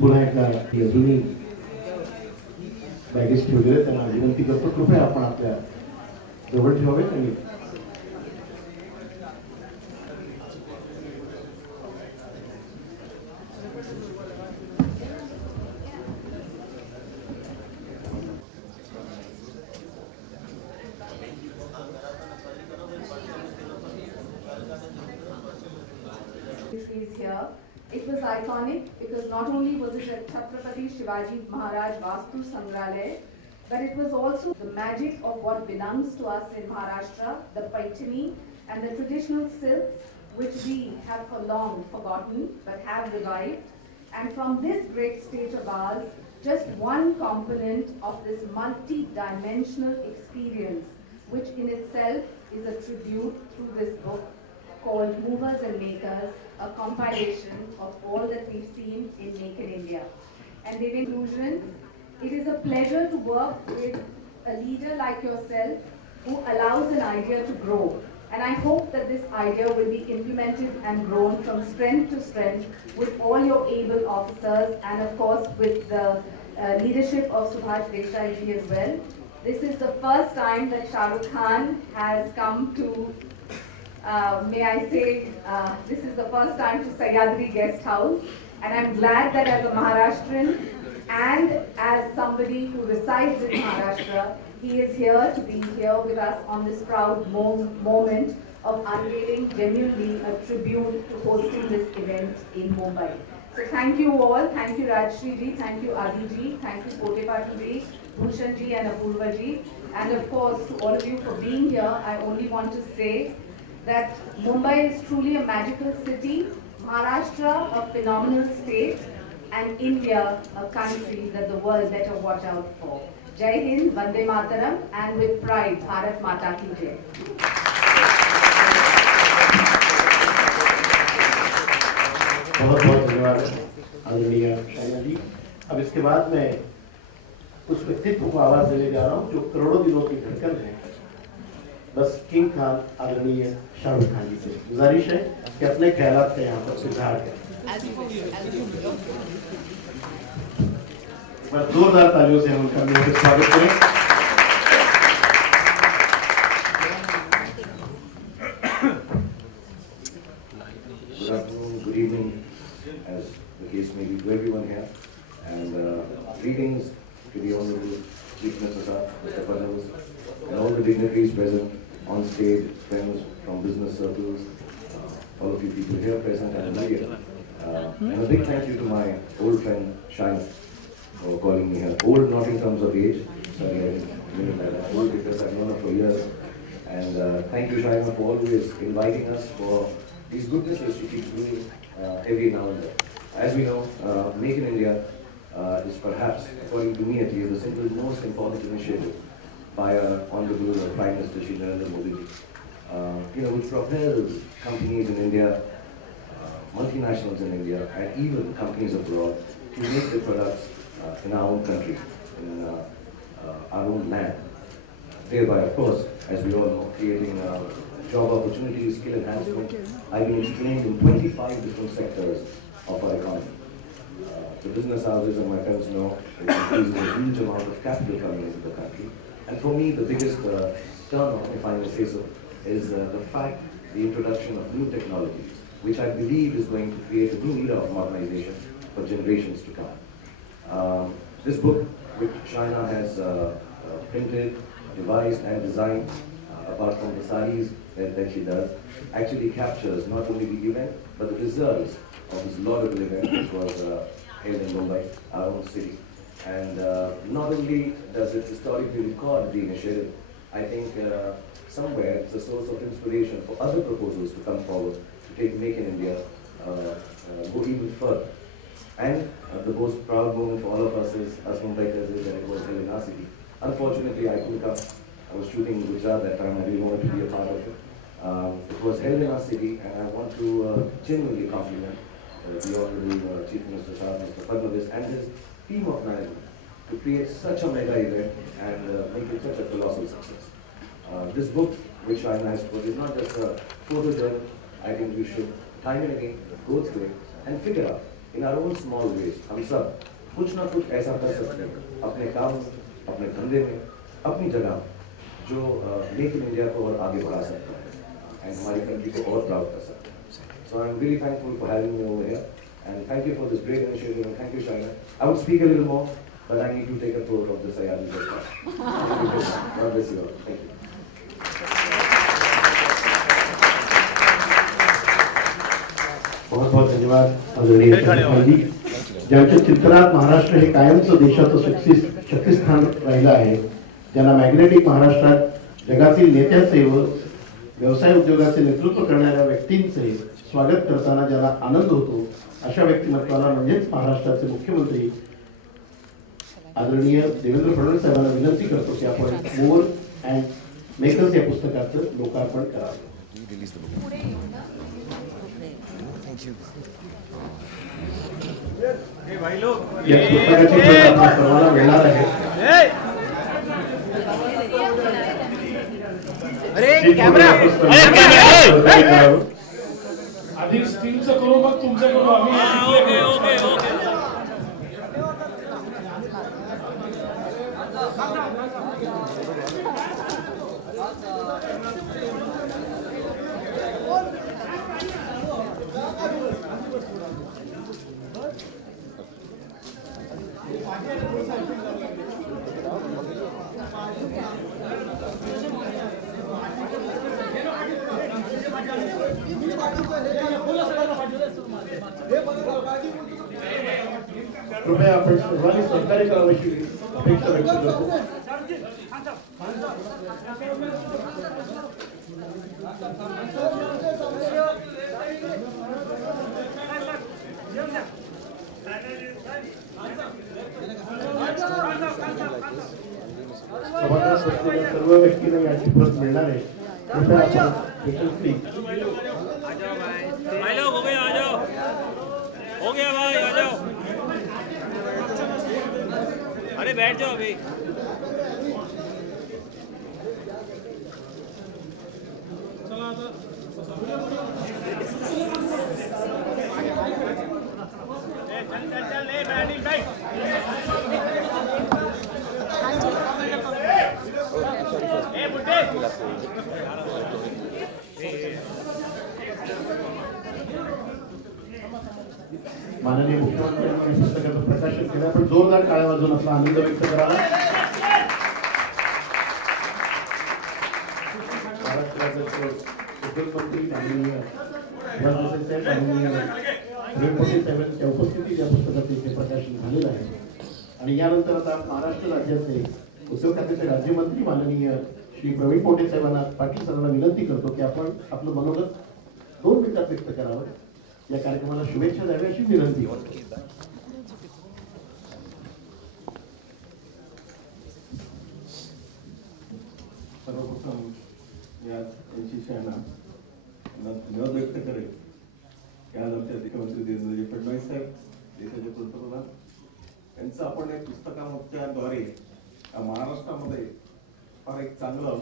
पुन्हा एकदा अजूनही बॅगेज ठेवलेले त्यांना विनंती करतो कृपया आपण आपल्या जवळ ठेवावेत आणि is here. It was iconic because not only was it at Chhatrapati Shivaji Maharaj Vastu Sangrahalaya, but it was also the magic of what belongs to us in Maharashtra, the Paithani and the traditional silks which we have for long forgotten but have revived. And from this great state of ours, just one component of this multi-dimensional experience, which in itself is a tribute through this book called Movers and Makers, a compilation of all that we've seen in Make in India. And in conclusion, it is a pleasure to work with a leader like yourself who allows an idea to grow. And I hope that this idea will be implemented and grown from strength to strength with all your able officers and of course with the leadership of Subhash Desai ji as well. This is the first time that Shah Rukh Khan has come to may I say, this is the first time to Sahyadri Guest House, and I'm glad that as a Maharashtrian and as somebody who resides in Maharashtra, he is here to be here with us on this proud moment of unveiling genuinely a tribute to hosting this event in Mumbai. So thank you all, thank you Rajshri ji, thank you Adi ji, thank you Potepatu ji, Bhushan ji and Apurva ji, and of course to all of you for being here. I only want to say that Mumbai is truly a magical city, Maharashtra a phenomenal state, and India a country that the world better watch out for. Jai Hind, Vande Mataram, and with pride, Bharat Mata Ki Jai. बहुत बहुत धन्यवाद आदरणीय शाइना जी। अब इसके बाद मैं उस व्यक्तित्व को आवाज देने जा रहा हूँ जो करोड़ों दिलों की धड़कन है, बस किंग खान आदरणीय शाहरुख खान जी से गुजारिश है कि अपने ख्यालात का यहाँ पर सुधार करें। जोरदार तालियों से हम उनका मेरे स्वागत करें। Good afternoon, good evening, as the case may be to everyone here, and greetings to the Honorable Chief Minister, Mr. Fadnavis, and all the dignitaries present on stage, friends from business circles, all of you people here present and media. And a big thank you to my old friend Shaina for calling me here. Old not in terms of age, sorry, I didn't mean that. Old because I've known her for years. And thank you Shaina for always inviting us for these goodnesses she keeps doing every now and then. As we know, Make in India is perhaps, according to me at least, the single most important initiative by our Honorable Prime Minister Shri Narendra Modi ji, which propels companies in India, multinationals in India, and even companies abroad to make their products in our own country, in our own land. Thereby, of course, as we all know, creating job opportunities, skill enhancement. I've been explained in 25 different sectors of our economy. The business houses and my friends know it's increasing a huge amount of capital coming into the country. And for me, the biggest turn-on, if I may say so, is the fact, the introduction of new technologies, which I believe is going to create a new era of modernization for generations to come. This book, which Shaina has printed, devised and designed, apart from the saris that she does, actually captures not only the event, but the results of this laudable event, which was held in Mumbai, our own city. And not only does it historically record the initiative, I think somewhere it's a source of inspiration for other proposals to come forward to take Make in India go even further. And the most proud moment for all of us Mumbaikars is that it was held in our city. Unfortunately, I couldn't come. I was shooting in Gujarat that time. I really wanted to be a part of it. It was held in our city, and I want to genuinely compliment the Honorable Chief Minister, Mr. Fadnavis, and his team of management to create such a mega event and make it such a colossal success. This book, which Shaina has put, is not just a photo journal. I think we should time and again go through it and figure out in our own small ways हम सब कुछ ना कुछ ऐसा कर सकते हैं अपने काम, अपने धंधे में, अपनी जगह, जो मेक इन इंडिया को और आगे बढ़ा सकता है एंड हमारी कंट्री को और प्राउड कर सकता है. So I am really thankful for having me over here end thank you for this great initiative end thank you Shaina. I would speak a little more but I need to take a tour of the Sayadi Restaurant. God bless you all. Thank you. बहुत बहुत धन्यवाद आदरणीय जी, ज्यांच्या चित्रात महाराष्ट्र हे कायमचं देशाचं शक्तिस्थान राहिलं आहे, ज्यांना मॅग्नेटिक महाराष्ट्रात जगातील नेत्यांचे व व्यवसाय उद्योगाचे नेतृत्व करणाऱ्या व्यक्तींचे स्वागत करताना ज्यांना आनंद होतो, अशा व्यक्तिमत्वाला म्हणजेच महाराष्ट्राचे मुख्यमंत्री आदरणीय देवेंद्र फडणवीस साहेबांना विनंती करतो की आपण मोर अँड मेकर्स या पुस्तकाचं लोकार्पण करावं. या पुस्तकाची प्रत आपल्या सर्वांना मिळणार आहे. आधी स्टीलचं करू मग तुमचं करू आम्ही. कृपया आपण सर्वांनी सहकार्य करावे अशी अपेक्षा व्यक्त करतो. सर्व व्यक्तींना याची प्रत मिळणार आहे. कृपया हो गया भाई, आ जाओ. अरे बैठ जाओ अभी. चल ले बैठ. ए बुड्ढे. माननीय मुख्यमंत्र्यांनी पुस्तकाचं प्रकाशन केलं, पण जोरदार टाळ्या वाजवून आपला आनंद व्यक्त करावा. महाराष्ट्राचे उद्योगमंत्री माननीय साहेबांच्या उपस्थितीत या पुस्तकाचे इथे प्रकाशन झालेलं आहे. आणि यानंतर आता महाराष्ट्र राज्याचे उद्योग खात्याचे राज्यमंत्री माननीय श्री प्रवीण पोटे साहेबांना पाटील सरांना विनंती करतो की आपण आपलं मनोगत 2 मिनिटात व्यक्त करावं. या कार्यक्रमाला शुभेच्छा द्याव्या अशी विनंती. सर्वप्रथम या शाळांना धन्यवाद व्यक्त करेल की आज आमचे मुख्यमंत्री देवेंद्रजी फडणवीस साहेब, देशाचे पंतप्रधान, यांचं आपण या पुस्तकाद्वारे महाराष्ट्रामध्ये फार एक चांगलं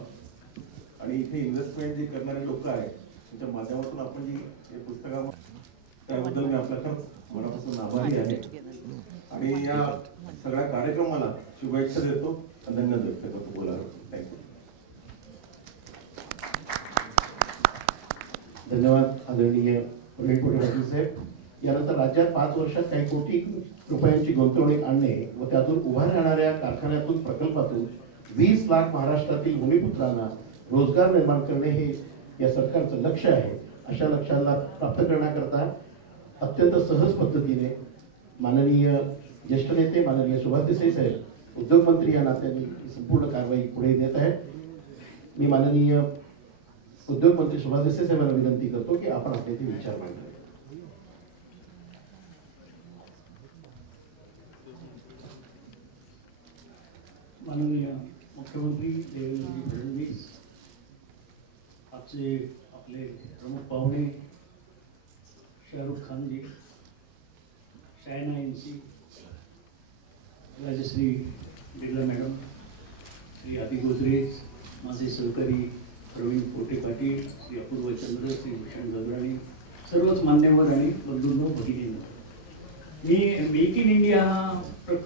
आणि इथे इन्व्हेस्टमेंट जी करणारे लोक आहेत त्यांच्या माध्यमातून आपण जी हे पुस्तकामध्ये, त्याबद्दल मी आपला खरंच मनापासून आभारी आहे आणि या सगळ्या कार्यक्रमाला शुभेच्छा देतो, धन्यवाद व्यक्त करतो. बोलायला थँक्यू. धन्यवाद आदरणीय प्रवीण पोटे पाटील साहेब. यानंतर राज्यात 5 वर्षात काही कोटी रुपयांची गुंतवणूक आणणे व त्यातून उभा राहणाऱ्या कारखान्यातून प्रकल्पातून 20 लाख महाराष्ट्रातील भूमिपुत्रांना रोजगार निर्माण करणे हे या सरकारचं लक्ष्य आहे. अशा लक्ष्याला प्राप्त करण्याकरता अत्यंत सहज पद्धतीने माननीय ज्येष्ठ नेते माननीय सुभाष देसाई साहेब उद्योग मंत्री या नात्याने संपूर्ण कारवाई पुढे नेत आहेत. मी माननीय उद्योग मंत्री सुभाष देसाई साहेबांना विनंती करतो की आपण आपले ते विचार मांडावे. माननीय मुख्यमंत्री देवेंद्र फडणवीस, आजचे आपले प्रमुख पाहुणे शाहरुख खानजी, शायना यांची, राजश्री बिर्ला मॅडम, श्री आदी गोदरेज, माझे सहकारी प्रवीण पोटे पाटील, श्री अपूर्व चंद्र, श्री भूषण गगराणी, सर्वच मान्यवर आणि बंधूंनो भगिनींनो, मी मेक इन इंडिया हा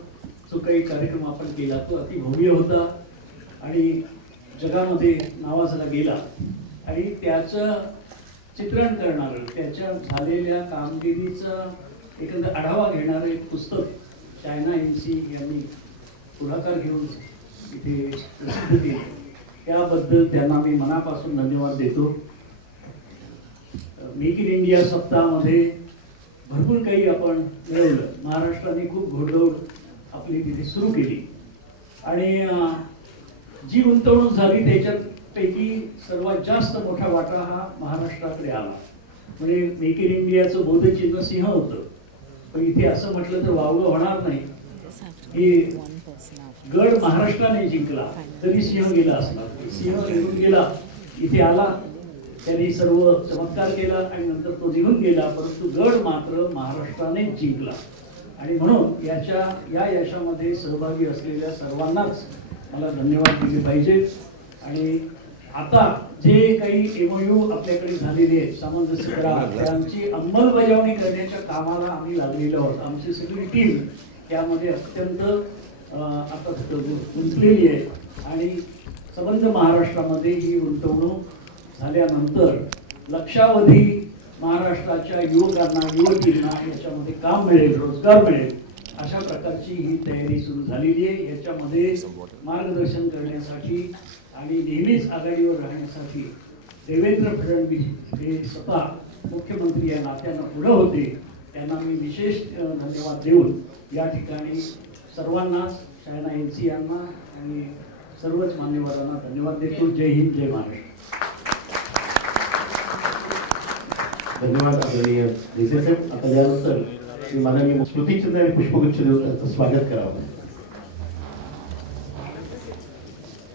जो काही कार्यक्रम आपण केला तो अति भव्य होता आणि जगामध्ये नावाजला गेला आणि त्याचं चित्रण करणारं त्याच्या झालेल्या कामगिरीचं एकंदर आढावा घेणारं एक पुस्तक चायना एनसी यांनी पुढाकार घेऊन इथे प्रसिद्ध केले त्याबद्दल त्यांना मी मनापासून धन्यवाद देतो. मेक इन इंडिया सप्ताहामध्ये भरपूर काही आपण मिळवलं. महाराष्ट्राने खूप घोडदौड आपली तिथे सुरू केली आणि जी गुंतवणूक झाली त्याच्यापैकी सर्वात जास्त मोठा वाटा हा महाराष्ट्राकडे आला. म्हणजे मेक इन इंडियाचं बोधचिन्ह सिंह होतं पण इथे असं म्हटलं तर वावगं होणार नाही की गड महाराष्ट्राने जिंकला तरी सिंह गेला असला. सिंह निघून गेला इथे आला त्यांनी सर्व चमत्कार केला आणि नंतर तो निघून गेला परंतु गड मात्र महाराष्ट्रानेच जिंकला आणि म्हणून या यशामध्ये सहभागी असलेल्या सर्वांनाच मला धन्यवाद दिले पाहिजेत. आणि आता जे काही एमओयू आपल्याकडे झालेले आहेत सामंजस्य करार त्यांची अंमलबजावणी करण्याच्या कामाला आम्ही लागलेलो आहोत. आमची सगळी टीम त्यामध्ये अत्यंत आता गुंतलेली आहे आणि संबंध महाराष्ट्रामध्ये ही गुंतवणूक झाल्यानंतर लक्षावधी महाराष्ट्राच्या युवकांना युवतींना याच्यामध्ये काम मिळेल रोजगार मिळेल अशा प्रकारची ही तयारी सुरू झालेली आहे. याच्यामध्ये मार्गदर्शन करण्यासाठी आणि नेहमीच आघाडीवर राहण्यासाठी देवेंद्र फडणवीस हे स्वतः मुख्यमंत्री या नात्यानं पुढे होते त्यांना मी विशेष धन्यवाद देऊन या ठिकाणी सर्वांनाच चायना एनसी यांना आणि सर्वच मान्यवरांना धन्यवाद देतो. जय हिंद जय महाराष्ट्र. धन्यवाद आदरणीय देसाई साहेब. आता यानंतर श्री माननीय स्मृतिचिन्ह आणि पुष्पगुच्छ देऊन त्यांचं स्वागत करावं.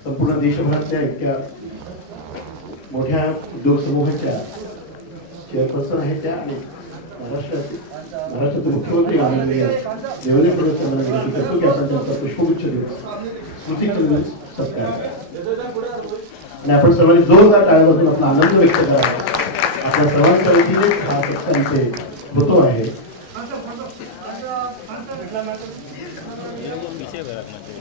संपूर्ण देशभरातल्या इतक्या मोठ्या उद्योग समूहाच्या चेअरपर्सन आहेत त्या आणि महाराष्ट्राचे मुख्यमंत्री माननीय देवेंद्र फडणवीस यांना विनंती करतो की आपण त्यांचा पुष्पगुच्छ देऊन स्मृतिचिन्ह सत्कार आणि आपण सर्वांनी जोरदार टाळ्यांमधून आपला आनंद व्यक्त करावा. आपल्या सर्वांच्या वतीने हा सत्कारांचे होतो आहे. पीछे रखना चाहिए.